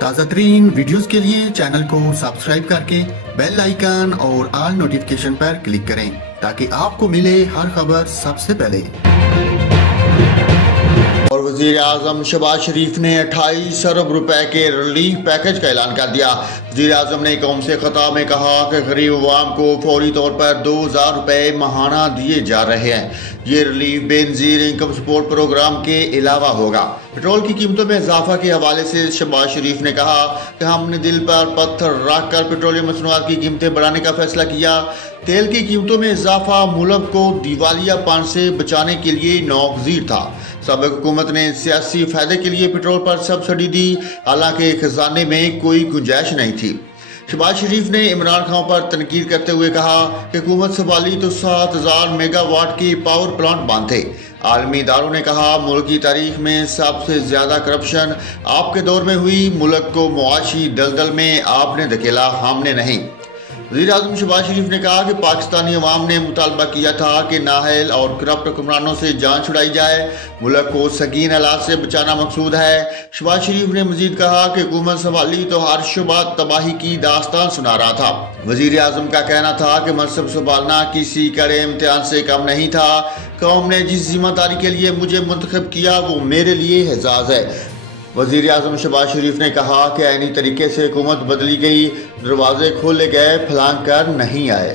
ताज़ा तरीन वीडियोस के लिए चैनल को सब्सक्राइब करके बेल आइकन और ऑल नोटिफिकेशन पर क्लिक करें ताकि आपको मिले हर खबर सबसे पहले। और वज़ीर आज़म शहबाज शरीफ ने 28 अरब रुपए के रिलीफ पैकेज का ऐलान कर दिया। वज़ीर आज़म ने कौम से खिताब में कहा कि गरीब अवाम को फौरी तौर पर 2000 रुपए माहाना दिए जा रहे हैं। ये relief Benazir income support programme के अलावा होगा। पेट्रोल की कीमतों में इजाफा के हवाले से शहबाज शरीफ ने कहा कि हमने दिल पर पत्थर रख कर पेट्रोलियम मसनूआत की कीमतें बढ़ाने का फैसला किया। तेल की कीमतों में इजाफा मुल्क को दिवालियापन से बचाने के लिए नागजीर था। साबिक हुकूमत ने सियासी फायदे के लिए पेट्रोल पर सब्सिडी दी, हालांकि खजाने में कोई गुंजाइश नहीं थी। शहबाज शरीफ ने इमरान खान पर तनकीद करते हुए कहा कि हुकूमत संभाली तो 7000 मेगावाट के पावर प्लांट बांधे। आलमी इदारों ने कहा मुल्क की तारीख में सबसे ज्यादा करप्शन आपके दौर में हुई। मुल्क को मुआशी दलदल में आपने धकेला, हमने नहीं। वज़ीर आज़म शहबाज शरीफ ने कहा कि पाकिस्तानी अवाम ने मुतालबा किया था कि नाअहल और करप्ट हुक्मरानों से जान छुड़ाई जाए। मुल्क को संगीन हालात से बचाना मकसूद है। शहबाज शरीफ ने मजीद कहा कि हुकूमत संभाली तो हर शुबा तबाही की दास्तान सुना रहा था। वज़ीर आज़म का कहना था कि मनसब संभालना किसी कड़े इम्तिहान से कम नहीं था। कौम ने जिस जिम्मेदारी के लिए मुझे मुंतखब किया वो मेरे लिए एजाज़ है। वज़ीर आज़म शहबाज शरीफ ने कहा कि ऐनी तरीके से हुकूमत बदली गई, दरवाजे खोले गए, फलांग कर नहीं आए।